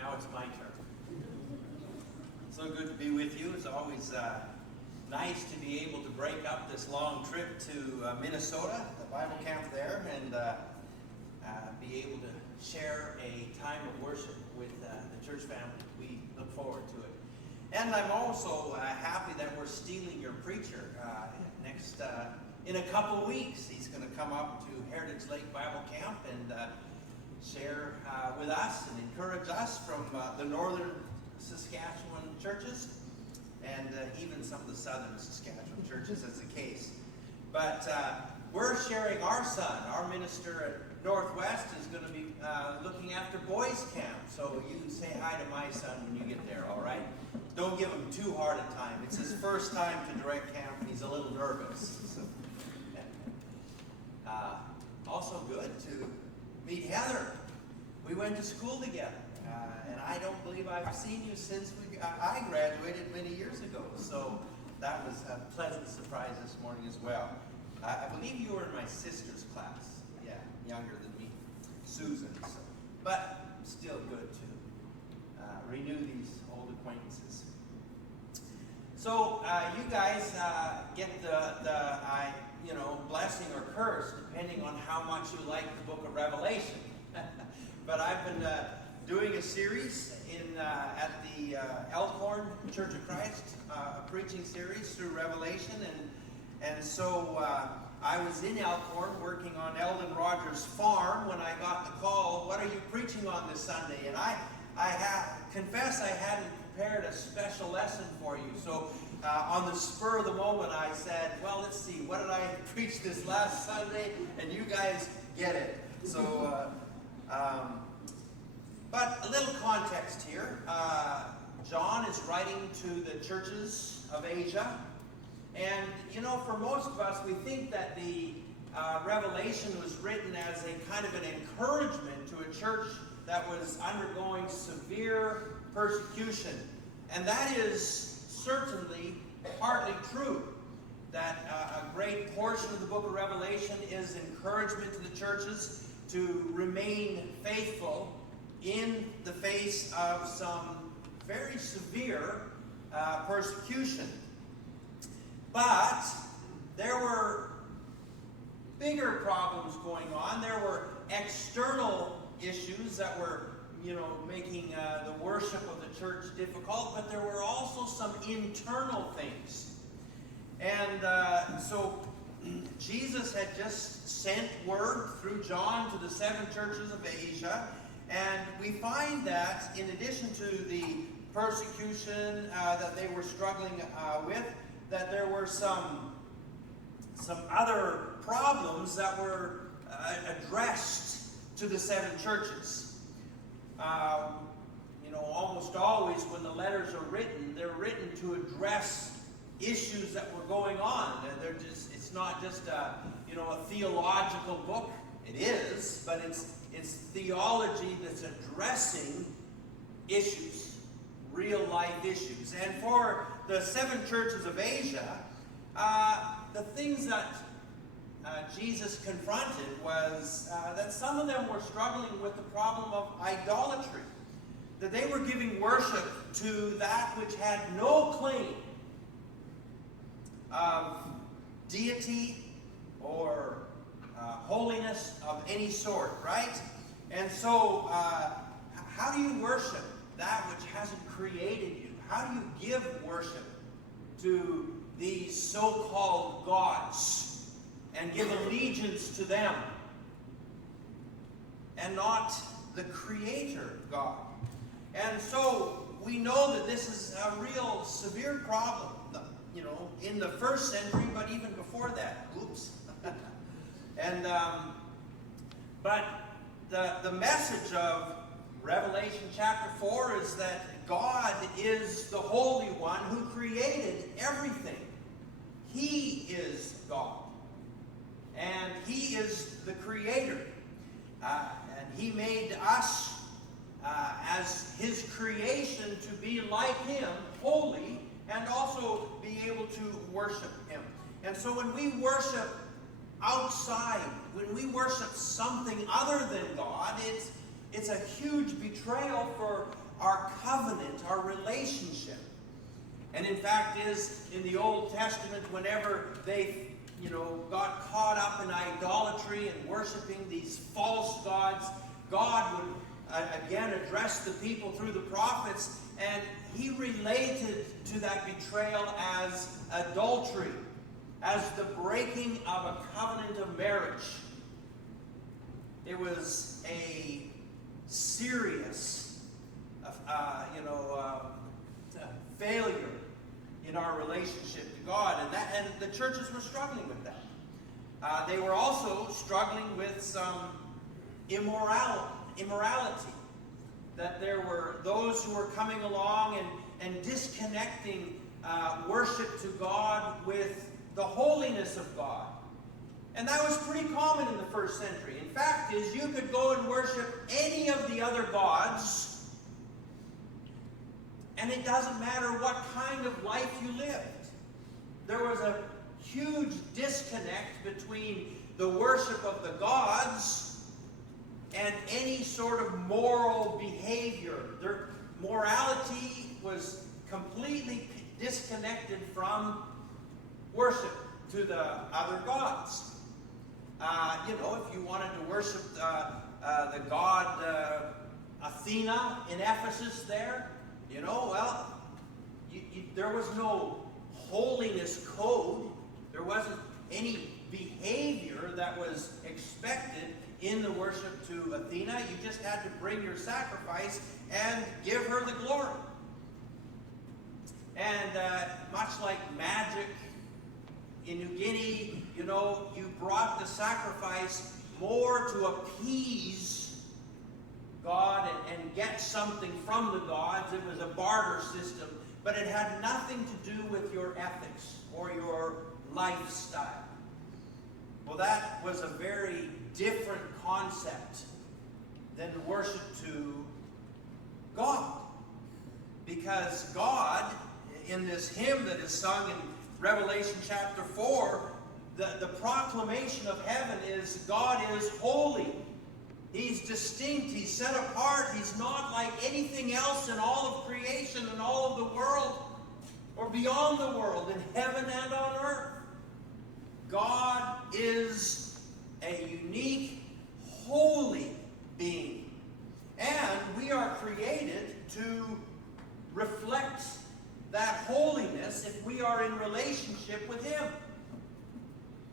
now it's my turn. So good to be with you. It's always nice to be able to break up this long trip to Minnesota, the Bible camp there, and be able to share a time of worship with the church family. We look forward to it. And I'm also happy that we're stealing your preacher in a couple weeks. He's going to come up to Heritage Lake Bible Camp and share with us and encourage us from the northern Saskatchewan churches and even some of the southern Saskatchewan churches as the case. But we're sharing our son. Our minister at Northwest is going to be looking after boys camp. So you say hi to my son when you get there, all right? Don't give him too hard a time. It's his first time to direct camp. He's a little nervous. So, also good to meet Heather. We went to school together. And I don't believe I've seen you since I graduated many years ago. So that was a pleasant surprise this morning as well. I believe you were in my sister's class. Yeah, younger than me, Susan. So, but still good to renew these old acquaintances. So you guys get the blessing or curse depending on how much you like the book of Revelation. But I've been doing a series at the Elkhorn Church of Christ, a preaching series through Revelation, and so I was in Elkhorn working on Eldon Rogers' farm when I got the call, "What are you preaching on this Sunday?" And I confess I hadn't prepared a special lesson for you. So on the spur of the moment I said, well, let's see, what did I preach this last Sunday? And you guys get it. So, but a little context here. John is writing to the churches of Asia. And, you know, for most of us, we think that the Revelation was written as a kind of an encouragement to a church that was undergoing severe persecution. And that is certainly partly true. That a great portion of the book of Revelation is encouragement to the churches to remain faithful in the face of some very severe persecution. But there were bigger problems going on. There were external issues that were, making the worship of the church difficult, but there were also some internal things. And so Jesus had just sent word through John to the 7 churches of Asia, and we find that in addition to the persecution that they were struggling with, that there were some other problems that were addressed to the 7 churches. Almost always when the letters are written, they're written to address issues that were going on. It's not just a theological book. It is, but it's theology that's addressing issues, real life issues. And for the 7 churches of Asia, the things that Jesus confronted was that some of them were struggling with the problem of idolatry. That they were giving worship to that which had no claim of deity or holiness of any sort, right? And so, how do you worship that which hasn't created you? How do you give worship to these so-called gods and give allegiance to them and not the Creator God? And so we know that this is a real severe problem, in the first century, but even before that. Oops. And but the message of Revelation chapter 4 is that God is the Holy One who created everything. He is God. And He is the Creator. And He made us as His creation to be like Him, holy, and also be able to worship Him. And so when we worship outside, when we worship something other than God, it's a huge betrayal for our covenant, our relationship. And in fact is, in the Old Testament, whenever they got caught up in idolatry and worshiping these false gods, God would again address the people through the prophets, and he related to that betrayal as adultery, as the breaking of a covenant of marriage. It was a serious, failure in our relationship to God, and the churches were struggling with that. They were also struggling with some immorality. That there were those who were coming along and disconnecting worship to God with the holiness of God. And that was pretty common in the first century. In fact, you could go and worship any of the other gods, and it doesn't matter what kind of life you lived. There was a huge disconnect between the worship of the gods and any sort of moral behavior. Their morality was completely disconnected from worship to the other gods. If you wanted to worship the god Athena in Ephesus there, there was no holiness code. There wasn't any behavior that was expected in the worship to Athena. You just had to bring your sacrifice and give her the glory. And much like magic in New Guinea, you brought the sacrifice more to appease God and get something from the gods. It was a barter system, but it had nothing to do with your ethics or your lifestyle. Well, that was a very different concept than worship to God. Because God, in this hymn that is sung in Revelation chapter 4, the proclamation of heaven is God is holy. He's distinct. He's set apart. He's not like anything else in all of creation and all of the world or beyond the world, in heaven and on earth. God is a unique, holy being. And we are created to reflect that holiness if we are in relationship with Him.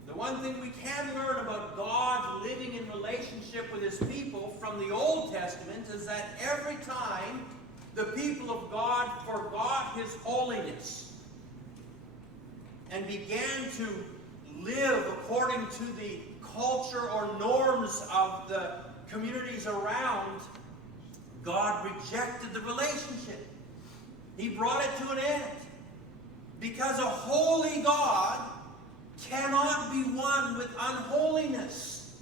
The one thing we can learn about God living in relationship with His people from the Old Testament is that every time the people of God forgot His holiness and began to live according to the culture or norms of the communities around, God rejected the relationship. He brought it to an end. Because a holy God cannot be won with unholiness.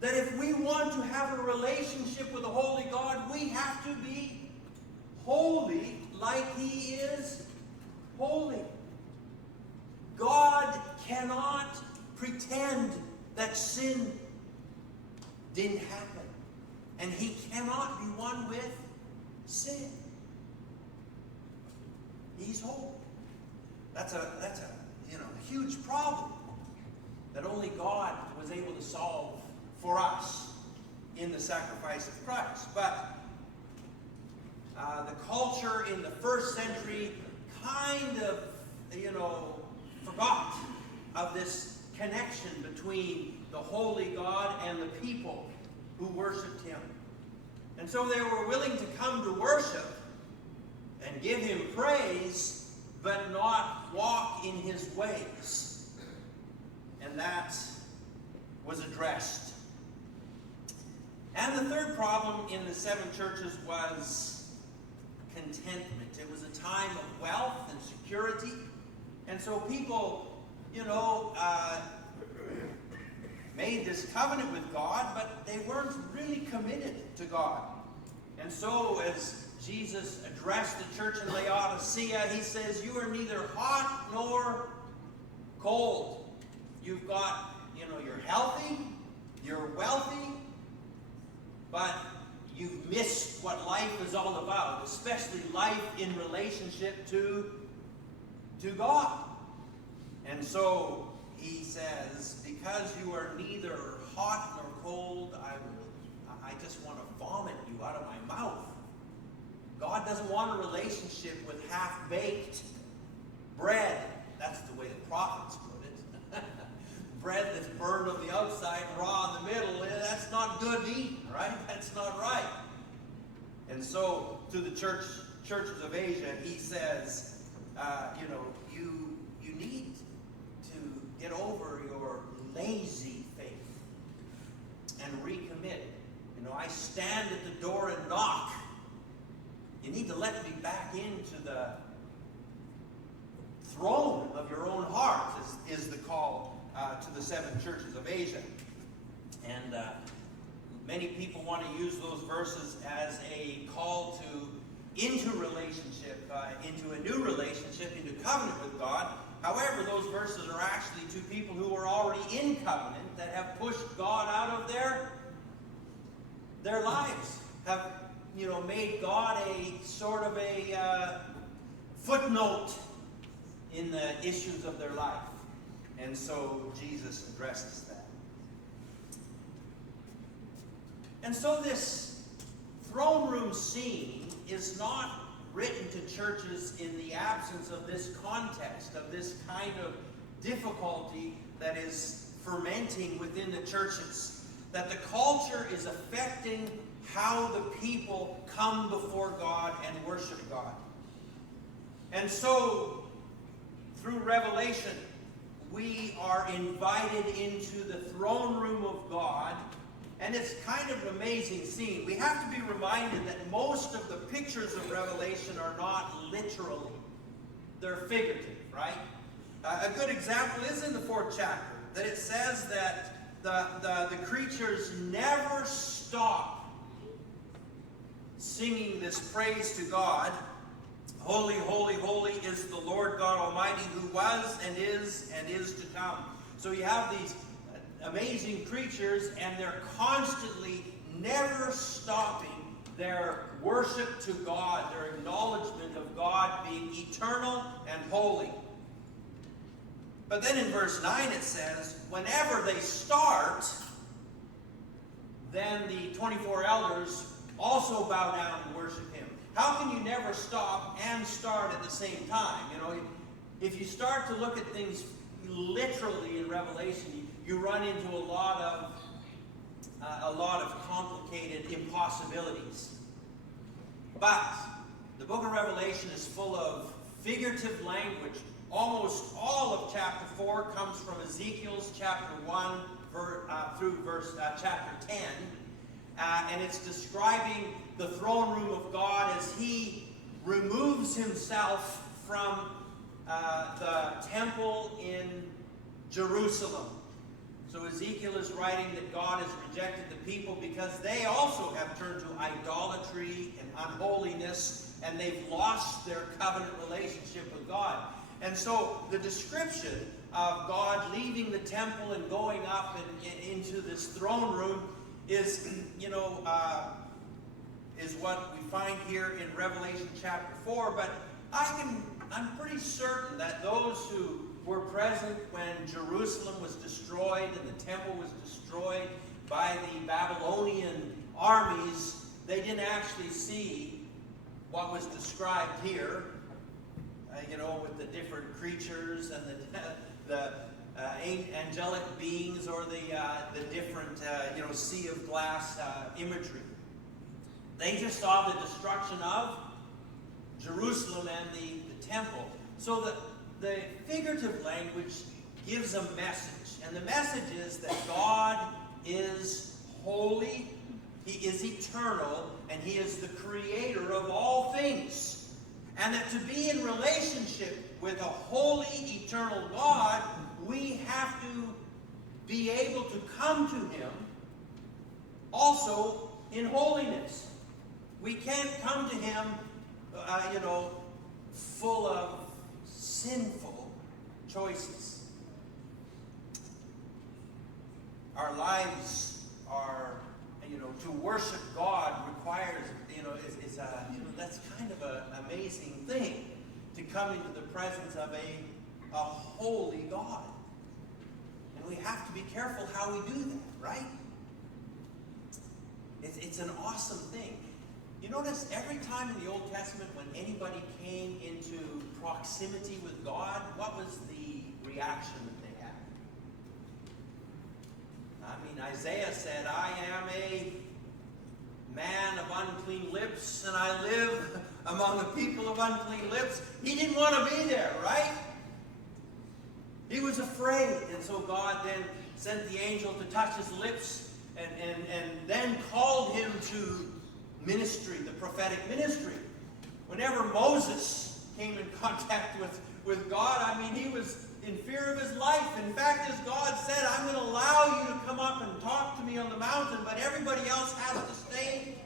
That if we want to have a relationship with a holy God, we have to be holy like He is holy. God cannot pretend that sin didn't happen. And He cannot be won with sin. He's holy. That's a huge problem that only God was able to solve for us in the sacrifice of Christ. But the culture in the first century kind of, forgot of this connection between the holy God and the people who worshiped Him. And so they were willing to come to worship and give Him praise, but not walk in His ways. And that was addressed. And the third problem in the seven churches was contentment. It was a time of wealth and security. And so people, made this covenant with God, but they weren't really committed to God. And so as Jesus addressed the church in Laodicea, He says, you are neither hot nor cold. You've got, you're healthy, you're wealthy, but you've missed what life is all about, especially life in relationship to God. And so he says, because you are neither hot nor cold, I just want to vomit you out of my mouth. God doesn't want a relationship with half-baked bread. That's the way the prophets put it. Bread that's burned on the outside, raw in the middle, that's not good eating, right? That's not right. And so to the churches of Asia, he says, you need to get over your lazy faith and recommit. I stand at the door and knock. You need to let me back into the throne of your own heart, is the call to the 7 churches of Asia. And many people want to use those verses as a call into relationship, into a new relationship, into covenant with God. However, those verses are actually to people who are already in covenant, that have pushed God out of their lives, have made God a sort of a footnote in the issues of their life. And so Jesus addresses that. And so this throne room scene is not written to churches in the absence of this context, of this kind of difficulty that is fermenting within the churches. That the culture is affecting how the people come before God and worship God. And so, through Revelation, we are invited into the throne room of God. And it's kind of an amazing scene. We have to be reminded that most of the pictures of Revelation are not literally. They're figurative, right? A good example is in the 4th chapter, that it says that the creatures never stop singing this praise to God. Holy, holy, holy is the Lord God Almighty, who was and is to come. So you have these amazing creatures, and they're constantly, never stopping their worship to God, their acknowledgement of God being eternal and holy. But then in verse 9 it says, whenever they start, then the 24 elders also bow down and worship him. How can you never stop and start at the same time? If you start to look at things literally in Revelation, you run into a lot of complicated impossibilities. But the book of Revelation is full of figurative language. Almost all of chapter 4 comes from Ezekiel's chapter 1 through chapter 10. And it's describing the throne room of God as he removes himself from the temple in Jerusalem. So Ezekiel is writing that God has rejected the people because they also have turned to idolatry and unholiness, and they've lost their covenant relationship with God. And so the description of God leaving the temple and going up and into this throne room is what we find here in Revelation chapter 4. But I'm pretty certain that those who were present when Jerusalem was destroyed and the temple was destroyed by the Babylonian armies, they didn't actually see what was described here, with the different creatures and the angelic beings, or the different sea of glass imagery. They just saw the destruction of Jerusalem and the temple. So the figurative language gives a message. And the message is that God is holy, he is eternal, and he is the creator of all things. And that to be in relationship with a holy, eternal God, we have to be able to come to him also in holiness. We can't come to him, full of sinful choices. Our lives are, to worship God requires, that's kind of an amazing thing, to come into the presence of a holy God. And we have to be careful how we do that, right? It's an awesome thing. You notice every time in the Old Testament when anybody came into proximity with God, what was the reaction that they had? I mean, Isaiah said, I am a man of unclean lips, and I live among the people of unclean lips. He didn't want to be there, right? He was afraid, and so God then sent the angel to touch his lips and then called him to ministry, the prophetic ministry. Whenever Moses came in contact with God, I mean, he was in fear of his life. In fact, as God said, I'm going to allow you to come up and talk to me on the mountain, but everybody else has to stay.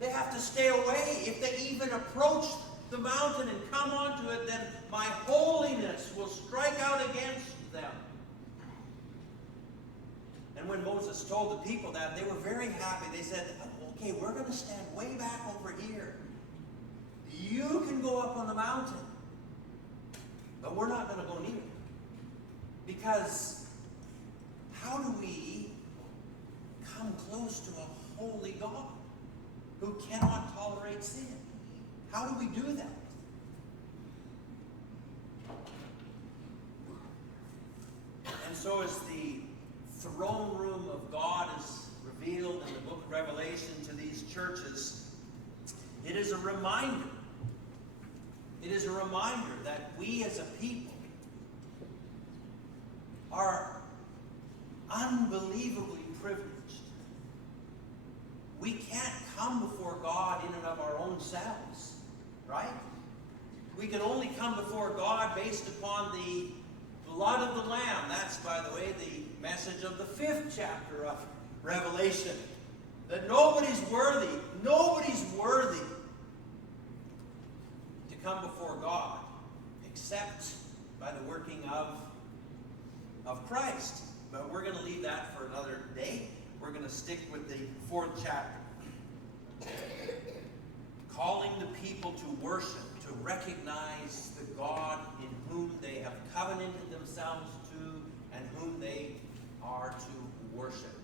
They have to stay away. If they even approach the mountain and come onto it, then my holiness will strike out against them. And when Moses told the people that, they were very happy. They said, okay, we're going to stand way back over here. You can go up on the mountain, but we're not going to go near. Because how do we come close to a holy God who cannot tolerate sin? How do we do that? And so as the throne room of God is revealed in the book of Revelation to these churches, it is a reminder. It is a reminder that we as a people are unbelievably privileged. We can't come before God in and of our own selves, right? We can only come before God based upon the blood of the Lamb. That's, by the way, the message of the 5th chapter of Revelation. That nobody's worthy to come before God except by the working of Christ. But we're going to leave that for another day. We're going to stick with the 4th chapter. Calling the people to worship, to recognize the God in whom they have covenanted themselves to and whom they are to worship.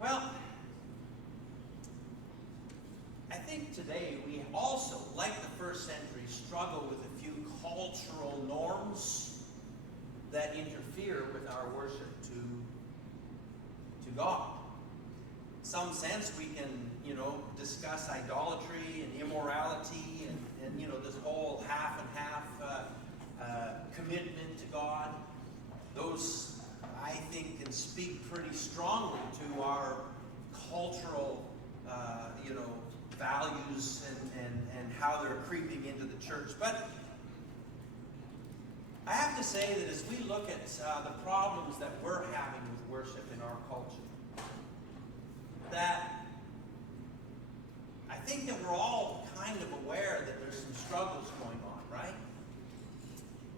Well, I think today we also, like the first century, struggle with a few cultural norms that interfere with our worship to God. In some sense, we can, discuss idolatry and immorality and this whole half and half commitment to God. Those, I think, can speak pretty strongly to our cultural, values and how they're creeping into the church. But I have to say that as we look at the problems that we're having with worship in our culture, that I think that we're all kind of aware that there's some struggles going on, right?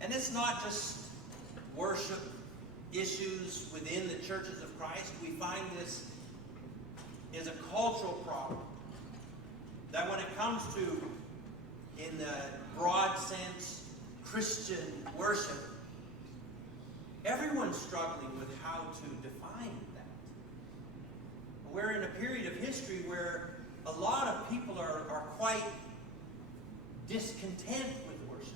And it's not just worship issues within the churches of Christ. We find this is a cultural problem. That when it comes to, in the broad sense, Christian worship, everyone's struggling with how to define that. We're in a period of history where a lot of people are quite discontent with worship.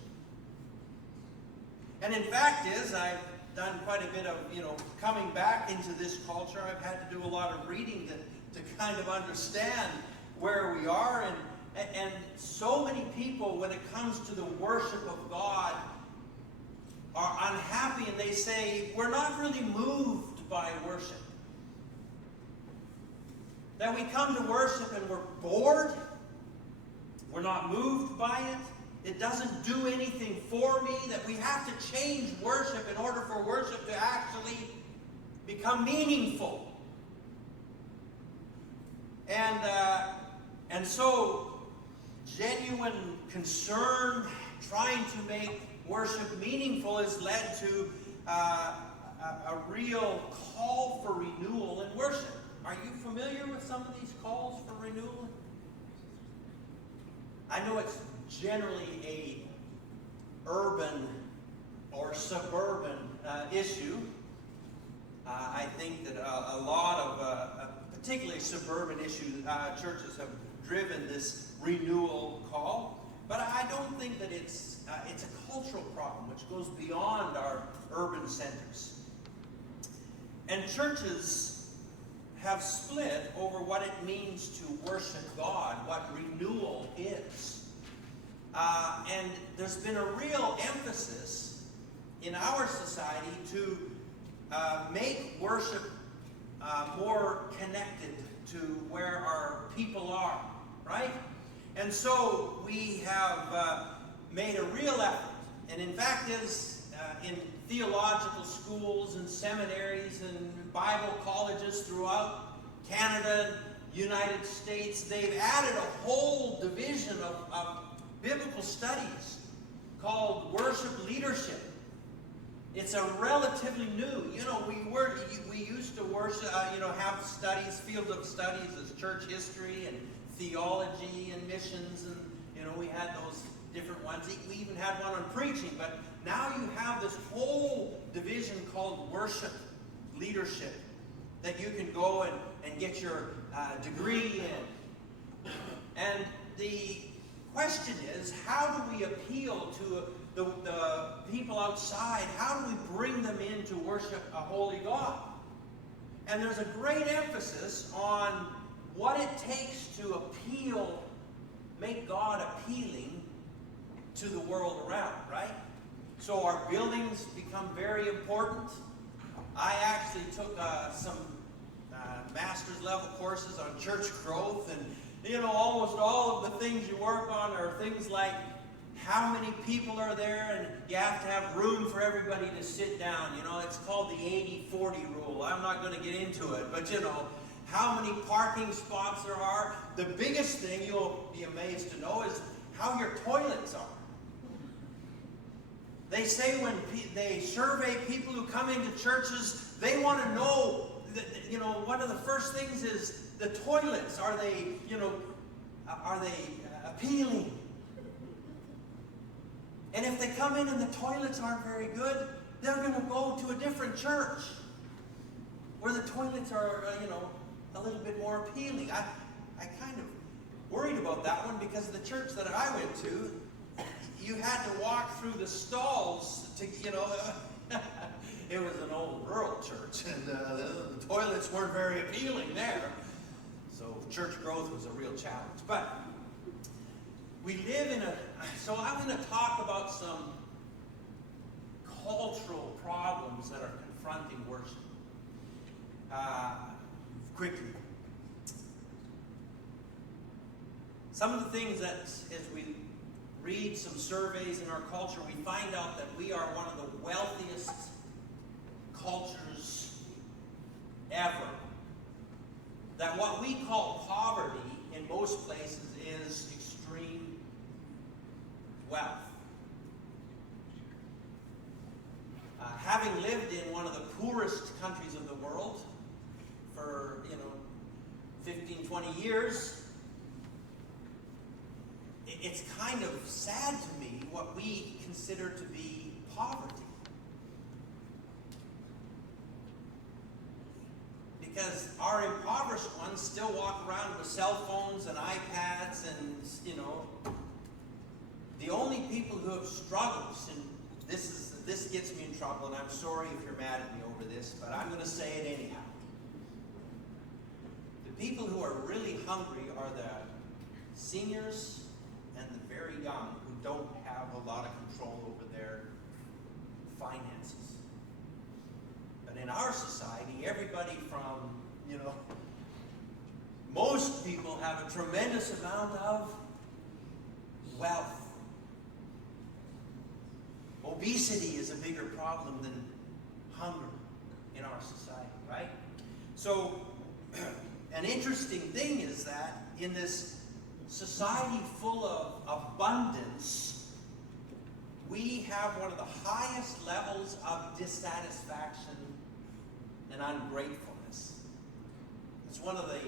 And in fact I've done quite a bit of, coming back into this culture. I've had to do a lot of reading to kind of understand where we are. And so many people, when it comes to the worship of God, are unhappy, and they say, we're not really moved by worship. That we come to worship and we're bored. We're not moved by it. It doesn't do anything for me. That we have to change worship in order for worship to actually become meaningful. And so genuine concern, trying to make worship meaningful, has led to a real call for renewal in worship. Are Are you familiar with some of these calls for renewal? I know it's generally a urban or suburban issue. I think that a lot of, particularly suburban churches have driven this renewal call. But I don't think that it's a cultural problem which goes beyond our urban centers. And churches have split over what it means to worship God, what renewal is. And there's been a real emphasis in our society to make worship more connected to where our people are, right? And so we have made a real effort, and in fact in theological schools and seminaries and Bible colleges throughout Canada, United States, they've added a whole division of biblical studies called worship leadership. It's a relatively new. We used to worship, have studies, field of studies as church history and theology and missions, and we had those different ones. We even had one on preaching, but now you have this whole division called worship leadership that you can go and get your degree in. And the question is, how do we appeal to the people outside? How do we bring them in to worship a holy God? And there's a great emphasis on what it takes to make God appealing to the world around, right? So our buildings become very important. I actually took some master's level courses on church growth, and almost all of the things you work on are things like how many people are there, and you have to have room for everybody to sit down. It's called the 80-40 rule. I'm not going to get into it, but how many parking spots there are. The biggest thing you'll be amazed to know is how your toilets are. They say when they survey people who come into churches, they want to know, one of the first things is the toilets. Are they appealing? And if they come in and the toilets aren't very good, they're going to go to a different church where the toilets are, a little bit more appealing. I kind of worried about that one because the church that I went to, you had to walk through the stalls to, it was an old rural church, and the toilets weren't very appealing there. So church growth was a real challenge. But we live so I'm going to talk about some cultural problems that are confronting worship. Quickly. Some of the things that, as we read some surveys in our culture, we find out that we are one of the wealthiest cultures ever. That what we call poverty in most places is extreme wealth. Having lived in one of the poorest countries of the world for 15, 20 years, it's kind of sad to me what we consider to be poverty. Because our impoverished ones still walk around with cell phones and iPads, and the only people who have struggled, and this gets me in trouble, and I'm sorry if you're mad at me over this, but I'm going to say it anyhow. The people who are really hungry are the seniors and the very young who don't have a lot of control over their finances. But in our society, everybody from, most people have a tremendous amount of wealth. Obesity is a bigger problem than hunger in our society, right? So, an interesting thing is that in this society full of abundance, we have one of the highest levels of dissatisfaction and ungratefulness. It's one of the,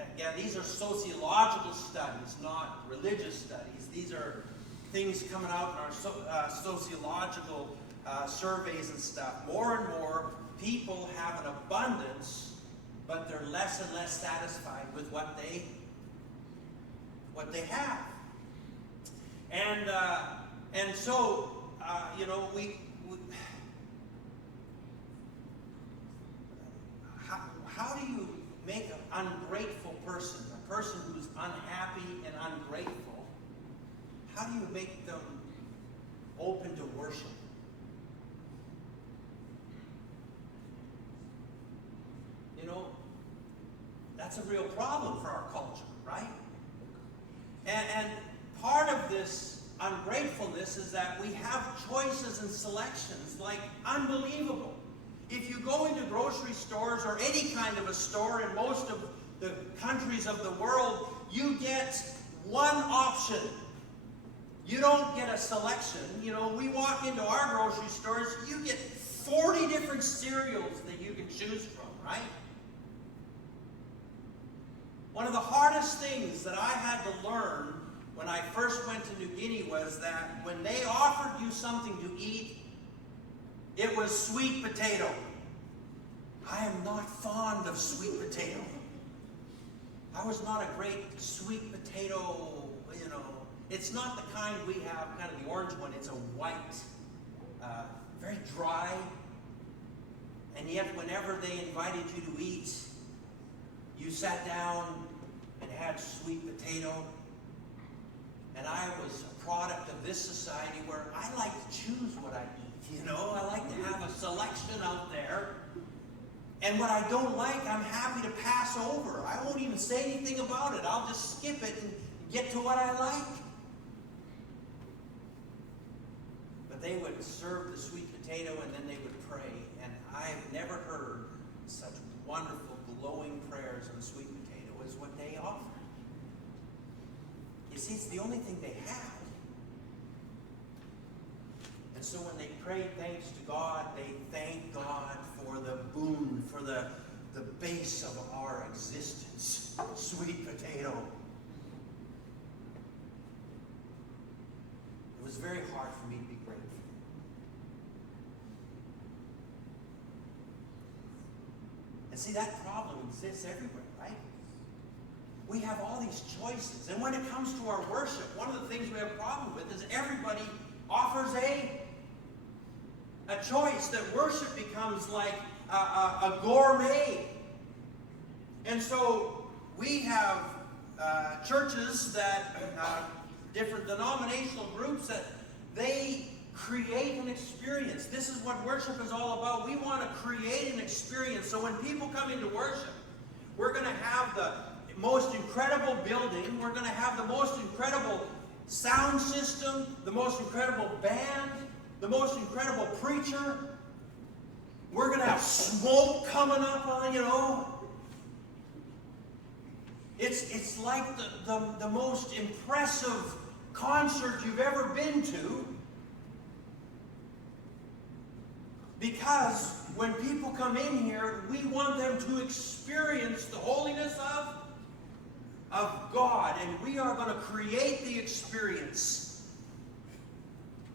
again, these are sociological studies, not religious studies. These are things coming out in our sociological surveys and stuff. More and more people have an abundance, but they're less and less satisfied with what they have. And so, you know, how do you make an ungrateful person, a person who's unhappy and ungrateful, how do you make them open to worship? You know, that's a real problem for our culture, right? And part of this ungratefulness is that we have choices and selections like unbelievable. If you go into grocery stores or any kind of a store in most of the countries of the world, you get one option. You don't get a selection. You know, we walk into our grocery stores, you get 40 different cereals that you can choose from, right? One of the hardest things that I had to learn when I first went to New Guinea was that when they offered you something to eat, it was sweet potato. I am not fond of sweet potato. I was not a great sweet potato, you know. It's not the kind we have, kind of the orange one. It's a white, very dry. And yet whenever they invited you to eat, you sat down and had sweet potato. And I was a product of this society where I like to choose what I eat, you know. I like to have a selection out there. And what I don't like, I'm happy to pass over. I won't even say anything about it. I'll just skip it and get to what I like. But they would serve the sweet potato and then they would pray. And I've never heard such wonderful, glowing prayers on the sweet potato as what they offered. You see, it's the only thing they had. And so when they prayed thanks to God, they thanked God for the boon, for the base of our existence, sweet potato. It was very hard for me to be grateful. And see, that problem exists everywhere, right? We have all these choices. And when it comes to our worship, one of the things we have a problem with is everybody offers a choice, that worship becomes like a gourmet. And so we have churches that, different denominational groups, that they create an experience. This is what worship is all about. We want to create an experience. So when people come into worship, we're going to have the most incredible building. We're going to have the most incredible sound system, the most incredible band, the most incredible preacher. We're going to have smoke coming up on, you know. It's like the most impressive concert you've ever been to. Because when people come in here, we want them to experience the holiness of God. And we are going to create the experience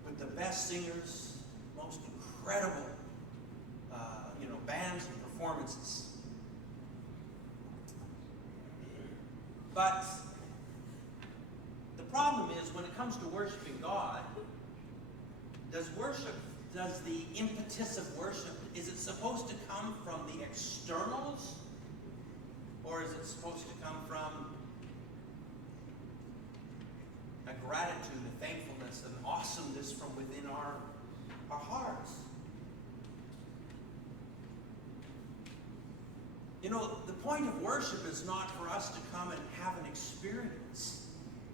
with the best singers, most incredible bands and performances. But the problem is, when it comes to worshiping God, does the impetus of worship, is it supposed to come from the externals? Or is it supposed to come from a gratitude, a thankfulness, an awesomeness from within our hearts? You know, the point of worship is not for us to come and have an experience.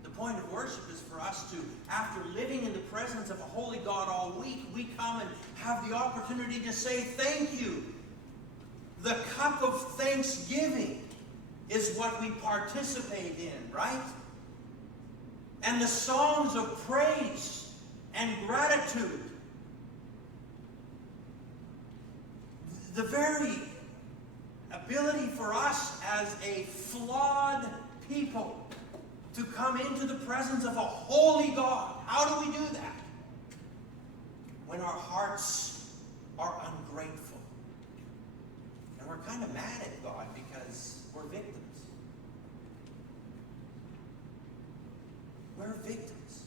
The point of worship is for us to, after living in the presence of a holy God all week, we come and have the opportunity to say thank you. The cup of thanksgiving is what we participate in, right? And the songs of praise and gratitude. The very ability for us as a flawed people to come into the presence of a holy God. How do we do that? When our hearts are ungrateful. And we're kind of mad at God because we're victims. We're victims.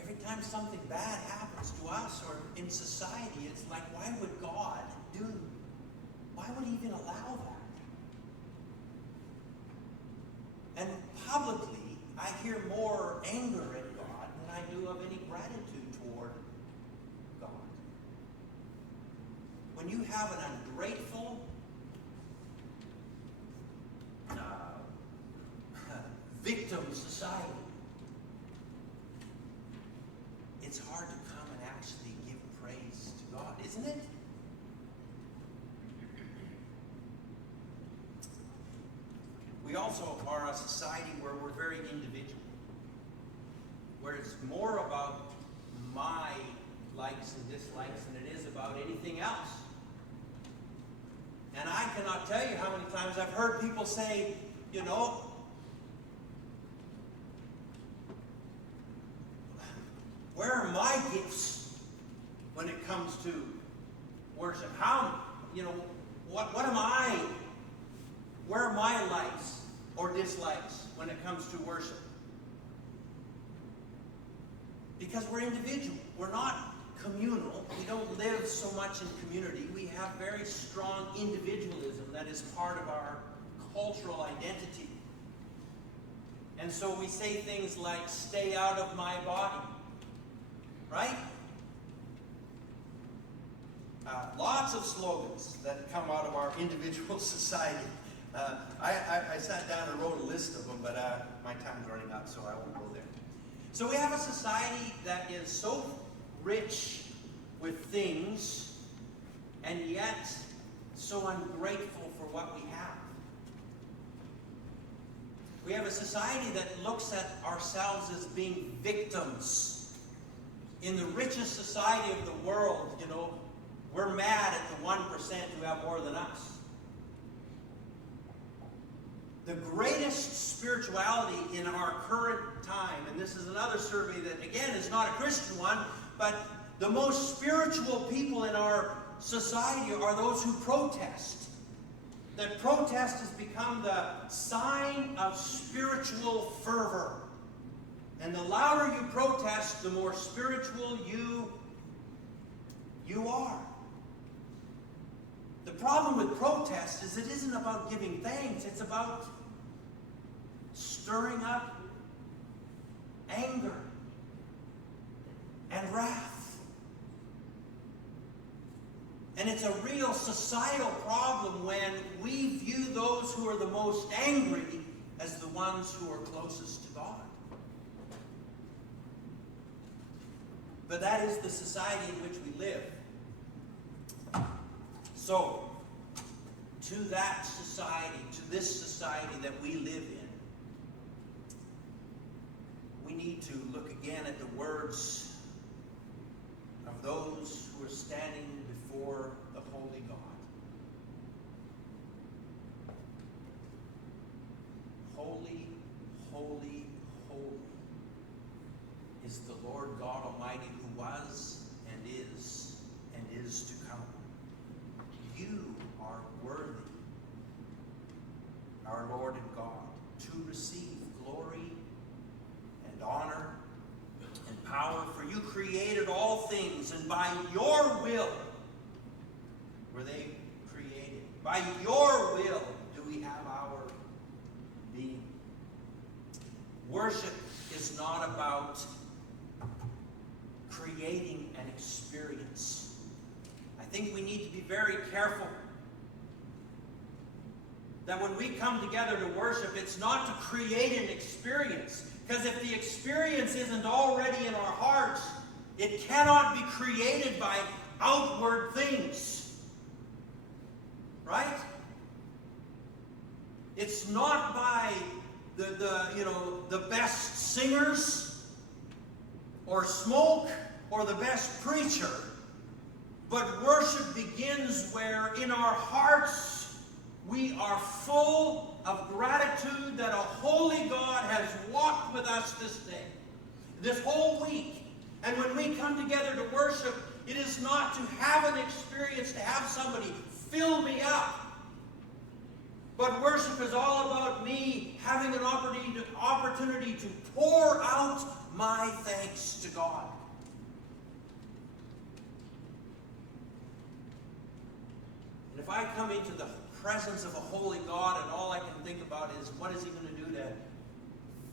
Every time something bad happens to us or in society, it's like, why would God do? Why would he even allow that? And publicly, I hear more anger at God than I do of any gratitude toward God. When you have an ungrateful, victim society, it's hard to come and actually give praise to God, isn't it? We also are a society where we're very individual, where it's more about my likes and dislikes than it is about anything else. And I cannot tell you how many times I've heard people say, you know, where are my gifts when it comes to worship? How, you know, what am I, where are my likes or dislikes when it comes to worship? Because we're individual. We're not communal. We don't live so much in community. We have very strong individualism that is part of our cultural identity. And so we say things like, stay out of my body. Right? Lots of slogans that come out of our individual society. I sat down and wrote a list of them, but my time's running out, so I won't go there. So we have a society that is so rich with things, and yet so ungrateful for what we have. We have a society that looks at ourselves as being victims. In the richest society of the world, you know, we're mad at the 1% who have more than us. The greatest spirituality in our current time, and this is another survey that, again, is not a Christian one, but the most spiritual people in our society are those who protest. That protest has become the sign of spiritual fervor. And the louder you protest, the more spiritual you are. The problem with protest is it isn't about giving thanks. It's about stirring up anger and wrath. And it's a real societal problem when we view those who are the most angry as the ones who are closest to God. But that is the society in which we live. So, to that society, to this society that we live in, we need to look again at the words of those who are standing before the holy God. Holy, holy, holy is the Lord God Almighty, who was and is to come. You are worthy, our Lord and God, to receive glory and honor and power, for you created all things, and by your will were they created. By your will do we have our being. Worship is not about creating an experience. I think we need to be very careful that when we come together to worship, it's not to create an experience. Because if the experience isn't already in our hearts, it cannot be created by outward things. Right? It's not by the best singers or smoke or the best preacher But worship begins where in our hearts we are full of gratitude that a holy God has walked with us this day, this whole week. And when we come together to worship, it is not to have an experience, to have somebody fill me up. But worship is all about me having an opportunity to pour out my thanks to God. And if I come into the presence of a holy God and all I can think about is, what is he going to do to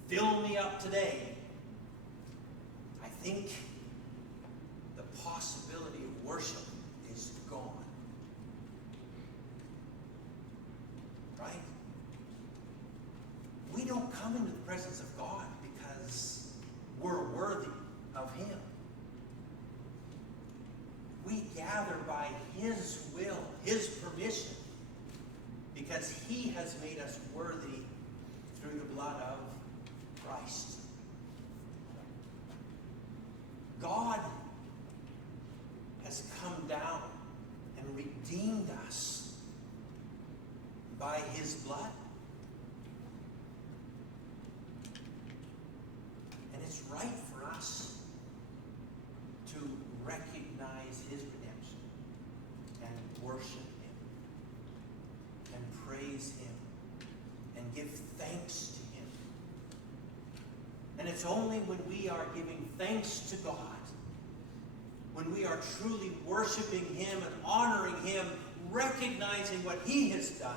fill me up today? I think the possibility of worship is gone. Right? We don't come into the presence of God because we're worthy of him. We gather by his will, his permission, because he has made us worthy through the blood of Christ. God has come down and redeemed us by his blood. And it's right for us to recognize his redemption and worship him and praise him and give thanks to him. And it's only when we are giving thanks to God, when we are truly worshiping him and honoring him, recognizing what he has done,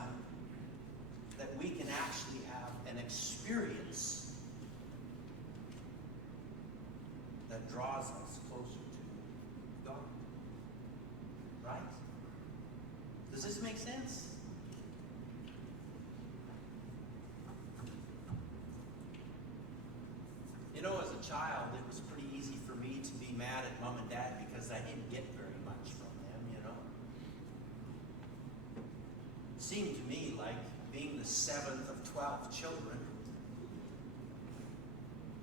that we can actually have an experience that draws us closer to God. Right? Does this make sense? You know, as a child, it was pretty easy for me to be mad at mom and dad because I didn't get very much from them, you know. It seemed to me like being the 7th of 12 children,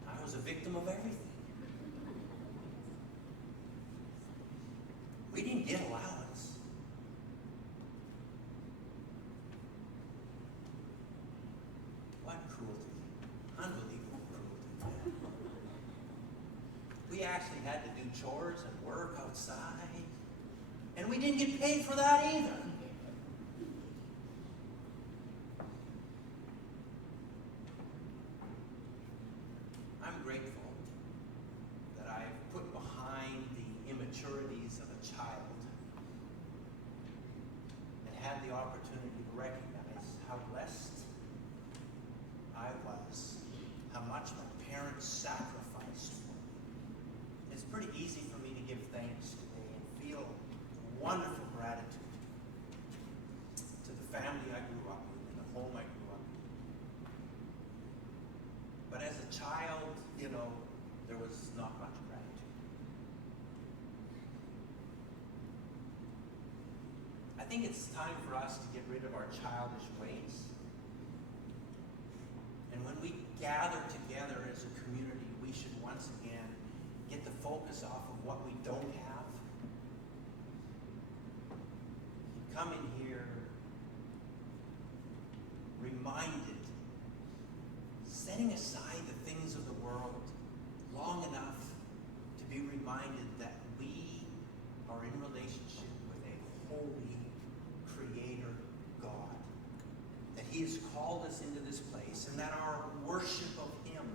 I was a victim of everything. We didn't get allowance. What cruelty. Unbelievable cruelty. We actually had to do chores and work outside. And we didn't get paid for that either. I'm grateful that I've put behind the immaturities of a child and had the opportunity to recognize how blessed I was, how much my parents sacrificed for me. It's pretty easy for me to give thanks today and feel wonderful gratitude to the family I grew up with and the home I grew up in. But as a child, you know, there was not much gratitude. I think it's time for us to get rid of our childish ways. And when we gather together as a community, we should once again get the focus off of what we don't have. Come in here reminded, setting aside the things of the world long enough to be reminded that we are in relationship with a holy creator God, that he has called us into this place, and that our worship of him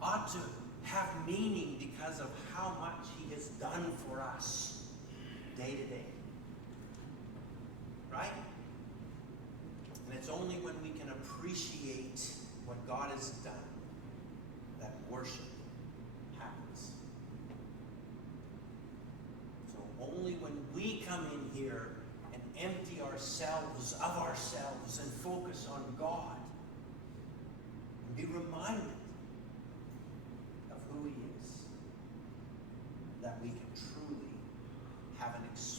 ought to have meaning because of how much he has done for us day to day. Right? And it's only when we can appreciate what God has done that worship happens. So only when we come in here and empty ourselves of ourselves and focus on God and be reminded of who he is, that we can truly have an experience